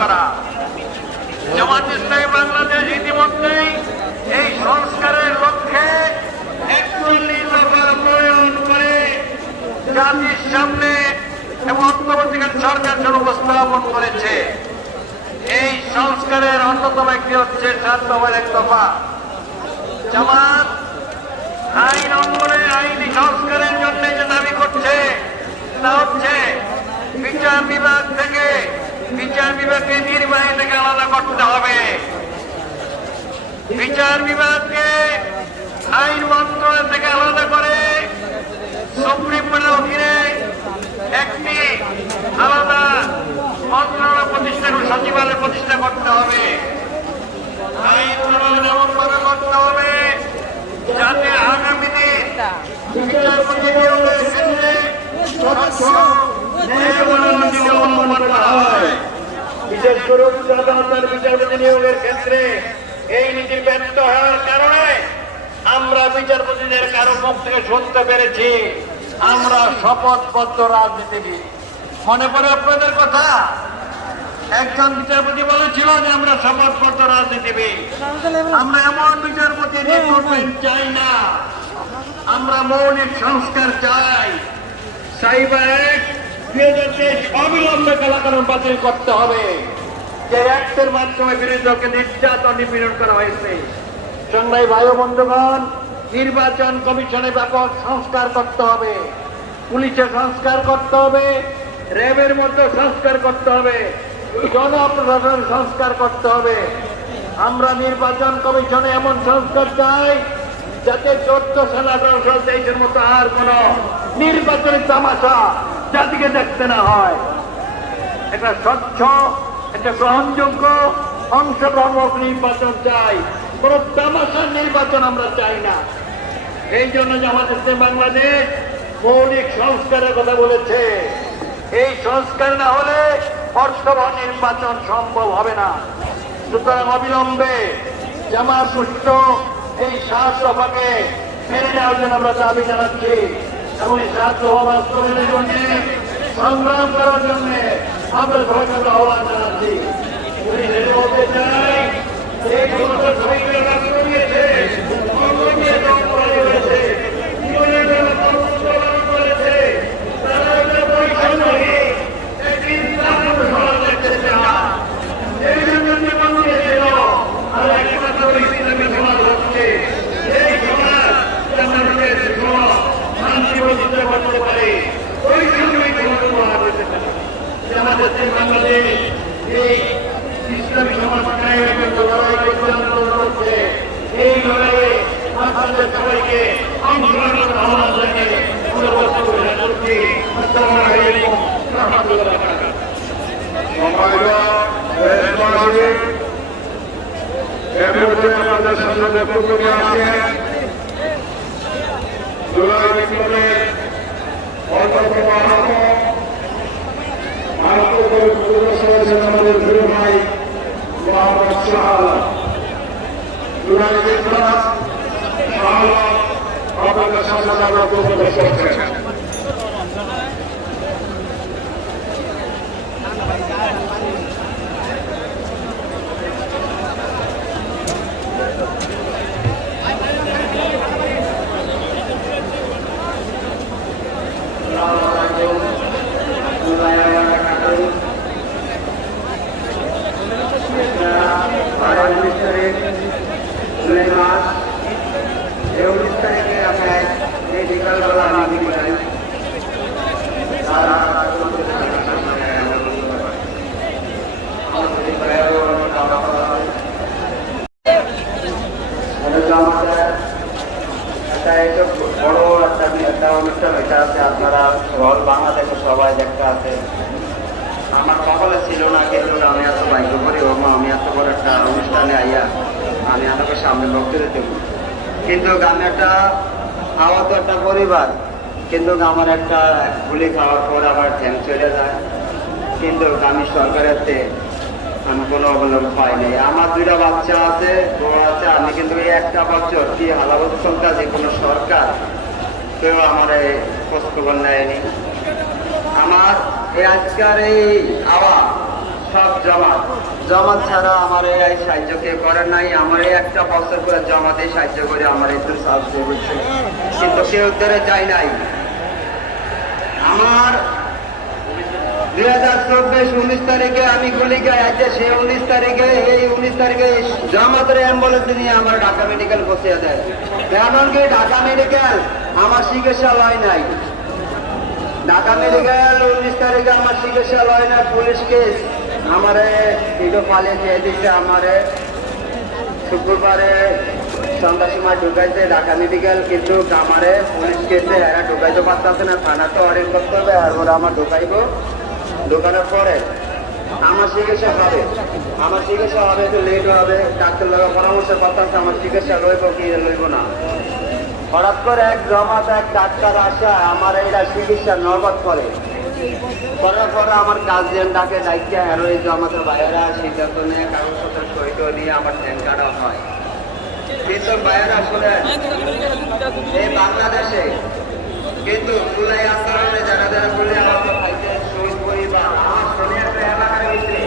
করা। জামাত ইসলামী বাংলাদেশ ইতিমধ্যেই এই সংস্কারের লক্ষ্যে 41 দফা প্রণয়ন করে জাতির সামনে এবং অন্তর্বর্তীকালীন সরকার উপস্থাপন করেছে। এই সংস্কারের অন্যতম একটি হচ্ছে 7 দফার 1 দফা। জামাত আইন অঙ্গনে আইনি সংস্কারের জন্য যে দাবি করছে তা হচ্ছে বিচার বিভাগ থেকে বিচার বিভাগকে নির্বাহী থেকে আলাদা করতে হবে। বিচার বিভাগকে আইন মন্ত্রণালয় থেকে আলাদা করে সুপ্রিম কোর্টের অধীনে একটি আলাদা মন্ত্রণালয় প্রতিষ্ঠা করে সচিবালয় প্রতিষ্ঠা করতে হবে। আইন প্রণয়ন এমন ভাবে করতে হবে যাতে আগামী দিন বিচারপতি নিয়োগের ক্ষেত্রে বিশেষ করে আদালতের বিচারপতি নিয়োগের ক্ষেত্রে এই নীতির ব্যর্থ হওয়ার কারণে আমরা বিচারপতিদের কারো মুখ থেকে শুনতে পেরেছি আমরা শপথবদ্ধ রাজনীতিবিদ। মনে পড়ে আপনাদের কথা? একজন বিচারপতি বলেছিল যে আমরা শপথবদ্ধ রাজনীতিবিদ। আমরা এমন বিচারপতি রিক্রুটমেন্ট চাই না, আমরা মৌলিক সংস্কার চাই। সাইবার অ্যাক্ট 2023 অবিলম্বে কালাকানুন বাতিল করতে হবে। যে অ্যাক্টের মাধ্যমে বিরোধীদেরকে নির্যাতন নিপীড়ন করা হয়েছে। সংগ্রামী ভাই বন্ধুগণ, নির্বাচন কমিশনে ব্যাপক সংস্কার করতে হবে, পুলিশের সংস্কার করতে হবে, র্যাবের মধ্যে সংস্কার করতে হবে, জনপ্রশাসনের সংস্কার করতে হবে। আমরা নির্বাচন কমিশনে এমন সংস্কার চাই যাতে 14 সাল 18 সাল 23-এর মতো আর কোন নির্বাচনের তামাশা জাতিকে দেখতে না হয়। একটা স্বচ্ছ, একটা গ্রহণযোগ্য, অংশগ্রহণমূলক নির্বাচন চাই, কোন তামাশার নির্বাচন আমরা চাই না। এই জন্য জামাত ইসলামী বাংলাদেশ মৌলিক সংস্কারের কথা বলেছে। এই সংস্কার না হলে অর্থবহ নির্বাচন সম্ভব হবে না। সুতরাং অবিলম্বে জামাত পুষ্ট এই 7 দফাকে মেনে নেওয়ার জন্য আমরা দাবি জানাচ্ছি এবং এই 7 দফা বাস্তবায়নের জন্য সংগ্রাম করার জন্য আমরা সবাইকে আহ্বান জানাচ্ছি। বলতে চাই এই সমস্ত শহীদের রক্ত দিয়েছে, বাংলাদেশ এই ইসলামী সমাজ লড়াই করছে। এই লড়াইয়ে আপনাদের সবাইকে অংশগ্রহণ আহ্বান জানিয়ে আমাদের সামনে বক্তব্য নিয়ে আসেন জুলাই বিপ্লবের অন্যতম আহত আমাদের প্রিয় ভাই মোহাম্মদ শাহ জুলাই বিপ্লব আপনাদের সামনে আমরা বক্তব্য করছেন। বড় একটা অনুষ্ঠান এটা আছে, আপনারা অল বাংলাদেশে সবাই একটা আছে। আমার কপালে ছিল না, কিন্তু আমি এত ভাগ্য করি আমি এত বড় একটা অনুষ্ঠানে আইয়া আমি আমাকে সামনে বক্তব্য দেব। কিন্তু আমি একটা আহত একটা পরিবার, কিন্তু আমার একটা গুলি খাওয়ার পর আমার ঠ্যাং চলে যায়। কিন্তু আমি সরকারের আমি কোনো অবলম্বন পাইনি। আমার 2টা বাচ্চা আছে, বউ আছে। আমি কিন্তু এই একটা বছর কি হালাবত চলতে যে কোনো সরকার কেউ আমার এই খোঁজখবর নেয়নি। আমার এই আজকের এই আওয়াজ সব জামাত জামাত ছাড়া আমার এই সাহায্য কেউ করেন নাই। আমার এই একটা বছর করে জামাতে সাহায্য করে আমার একটু সাহায্য করছে, কিন্তু কেউ ধরে যায় নাই। আমার 2024 19 তারিখে আমি গুলিগায় আছে, সেই 19 তারিখে এই 19 তারিখে জামাতের অ্যাম্বুলেন্স নিয়ে আমার ঢাকা মেডিকেল বসিয়ে দেয়। এমনকি ঢাকা মেডিকেল আমার চিকিৎসালয় নাই। ঢাকা মেডিকেল 19 তারিখে আমার চিকিৎসালয় না, পুলিশ কেস আমারে ভিডিও পালিয়ে দিয়ে দিচ্ছে। আমারে শুক্রবারে সন্ধ্যার সময় ঢুকাইছে ঢাকা মেডিকেল, কিন্তু আমারে পুলিশ কেসে এরা ঢুকাইতে পারতেছে না। থানা তো অরেঞ্জ করতে হবে, আর ওরা আমার ঢুকাইবো। ঢোকানোর পরে আমার চিকিৎসা হবে, আমার চিকিৎসা হবে, একটু লেট হবে। ডাক্তার লোক পরামর্শ করতেছে আমার চিকিৎসা লইব কি লইব না। হঠাৎ করে এক জমাতে এক ডাক্তার আসা আমার এইটা চিকিৎসা নগদ করে করার পরে আমার গার্জিয়ান ডাকে দায়িত্বে আরো এই জমাতের বাইরেরা সিদ্ধান্ত নিয়ে কাগজপত্র সই করে দিয়ে আমার ট্যান কাটা হয়। কিন্তু বাইরে আসলে এই বাংলাদেশে কিন্তু জুলাই আন্দোলনে যারা যারা বলে আমার খাইতে শহীদ পরিবার আমার শরীর একটা এলাকার ভিতরে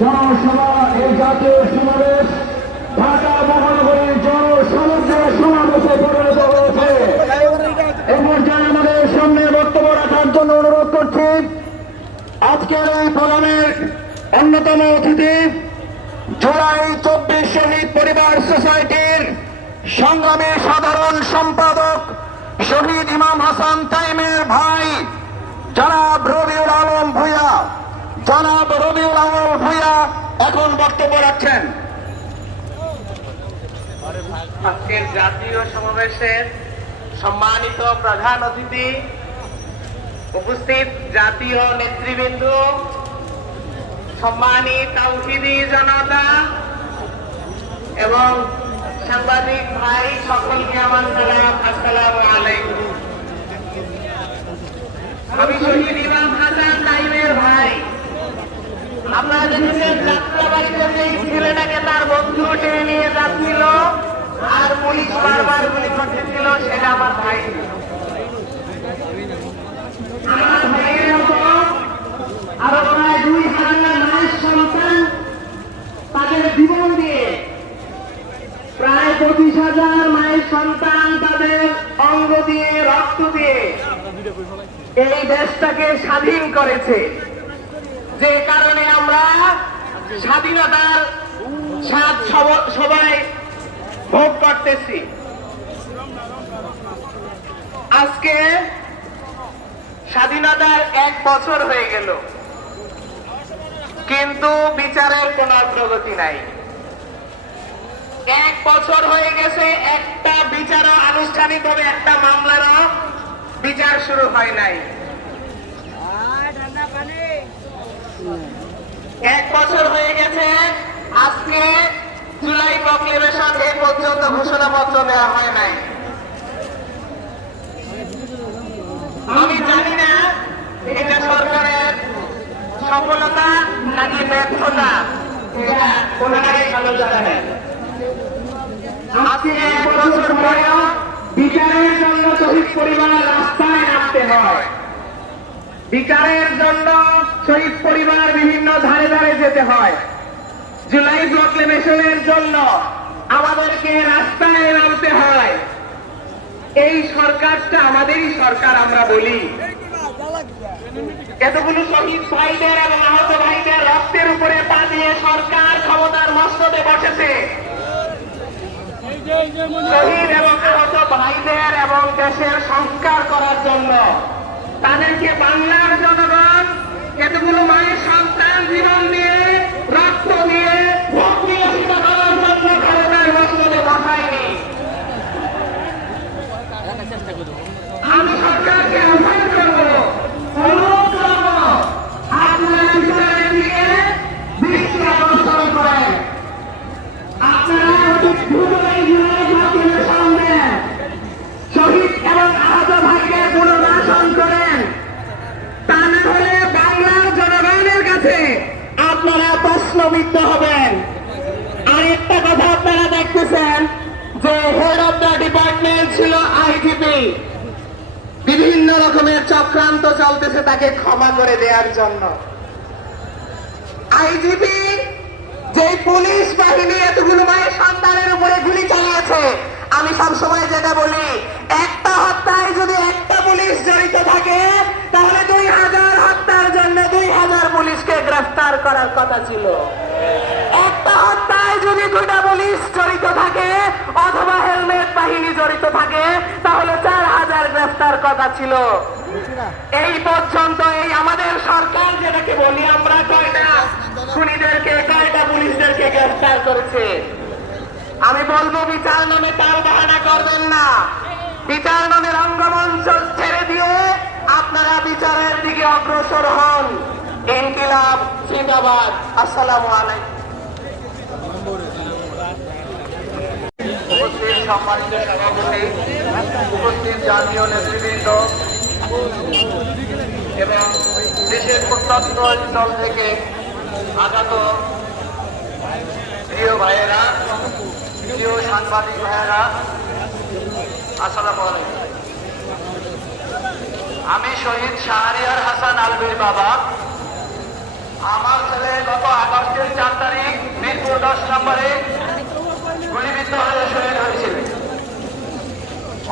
জনসভা এই জাতীয় সমাবেশ ঢাকা মহানগরীর জনসমুদ্রের সমাবেশে পরিণত হয়েছে। এই পর্যায়ে আমাদের সামনে বক্তব্য রাখার জন্য অনুরোধ করছি আজকের এই প্রোগ্রামের অন্যতম অতিথি জুলাই 24 শহীদ পরিবার সোসাইটির সংগ্রামী সাধারণ সম্পাদক শহীদ ইমাম হাসান তাইমের ভাই জনাব রবিউল আলম ভূঁইয়া। জনাব রবিউল আলম ভূঁইয়া এখন বক্তব্য রাখছেন। আজকের জাতীয় সমাবেশের সম্মানিত প্রধান অতিথি, উপস্থিত জাতীয় নেতৃবৃন্দ, সম্মানিত তাওহীদি জনতা এবং সাংবাদিক ভাই সকলকে আমার সালাম, আসসালামু আলাইকুম। আমি শহীদ ইমাম হাসান তাইমের ভাই। আপনারা দেখেছেন যাত্রাবাড়িতে সেই ছেলেটাকে তার বন্ধু টেনে নিয়ে যাচ্ছিল আর পুলিশ বারবার গুলি করতেছিল, সেটা আমার ভাই। আমার ভাইয়ের মতো আরো প্রায় 2000 মায়ের সন্তান তাদের জীবন দিয়ে, প্রায় 25,000 মায়ের সন্তান তাদের অঙ্গ দিয়ে, রক্ত দিয়ে এই দেশটাকে স্বাধীন করেছে। যে কারণে আমরা স্বাধীনতার স্বাদ সবাই ভোগ করতেছি। আজকে স্বাধীনতার 1 বছর হয়ে গেল, কিন্তু বিচারের কোন অগ্রগতি নাই। 1 বছর হয়ে গেছে, একটা বিচারও আনুষ্ঠানিকভাবে, একটা মামলারও বিচার শুরু হয় নাই। 1 বছর হয়ে গেছে, আজকে জুলাই প্রক্লেমেশন এই পর্যন্ত ঘোষণাপত্র দেওয়া হয় নাই। আমি জানি না এটা সরকারের সফলতা নাকি ব্যর্থতা, এটা ওনারাই ভালো জানেন। আজকে 1 বছর পরেও বিচারের জন্য শহীদ পরিবার রাস্তায় নামতে হয়। বিচারের জন্য শহীদ পরিবার বিভিন্ন ধারে ধারে যেতে হয়। জুলাই প্রক্লেমেশনের জন্য আমাদেরকে রাস্তায় নামতে হয়। এই সরকারটা আমাদেরই সরকার আমরা বলি। এতগুলো শহীদ ভাইদের এবং আহত ভাইদের রক্তের উপরে পা দিয়ে সরকার ক্ষমতার মস্তদে বসেছে। শহীদ এবং আহত ভাইদের এবং দেশের সংস্কার করার জন্য তাদেরকে বাংলার জনগণ এতগুলো মায়ের সন্তান জীবন দিয়ে, রক্ত দিয়ে, ভোট বিলাসিত করার জন্য ক্ষমতার মস্তদে বসায়নি। আমি সরকারকে আহ্বান করব, অনুরোধ করব, আপনারা বিচারের দিকে দৃষ্টি আকর্ষণ করেন। আপনারা অতি দ্রুতই জুলাই প্রক্লেমেশন দেন, শহীদ এবং আহত ভাইদের পুনর্বাসন করেন। তা না হলে বাংলার জনগণের কাছে আপনারা প্রশ্নবিদ্ধ হবেন। আরেকটা কথা আপনারা দেখতেছেন যে হেড অফ দ্য ডিপার্টমেন্ট ছিল আইজিপি। বিভিন্ন রকমের চক্রান্ত চলতেছে তাকে ক্ষমা করে দেওয়ার জন্য। আইজিপি যে পুলিশ বাহিনী এতগুলো মায়ের সন্তানের উপরে গুলি চালিয়েছে, আমি সবসময় যেটা বলি, একটা হত্যায় যদি একটা পুলিশ জড়িত থাকে তাহলে 2000 হত্যার জন্য 2000 পুলিশকে গ্রেফতার করার কথা ছিল। একটা হত্যায় যদি 2টা পুলিশ জড়িত থাকে অথবা হেলমেট বাহিনী জড়িত থাকে তাহলে 4000 গ্রেফতার কথা ছিল। এই পর্যন্ত এই আমাদের সরকার যেটাকে বলি আমরা, কয়টা খুনিদেরকে, কয়টা পুলিশদেরকে গ্রেফতার করেছে। আমি বলবো বিচার নামে তাল বাহানা করবেন না। বিচার নামে রঙ্গমঞ্চ ছেড়ে দিয়ে আপনারা বিচারের দিকে অগ্রসর হন। ইনকিলাব জিন্দাবাদ। আসসালামু আলাইকুম। উপস্থিত সম্মানিত সভাপতি, উপস্থিত জাতীয় নেতৃবৃন্দ এবং দেশের প্রত্যন্ত অঞ্চল থেকে আগত প্রিয় ভাইয়েরা, প্রিয় সাংবাদিক ভাইয়েরা, আসসালামু আলাইকুম। আমি শহীদ শাহরিয়ার হাসান আলভির বাবা। আমার ছেলে গত আগস্টের 4 তারিখ মিরপুর 10 নম্বরে গুলিবিদ্ধ হয়ে শহীদ হয়েছিলেন।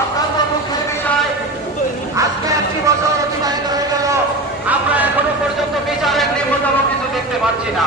অত্যন্ত দুঃখের বিষয়, আজকে 1 বছর অতিবাহিত হয়ে গেল, আমরা এখনো পর্যন্ত বিচারের নিম্নতম কিছু দেখতে পাচ্ছি না।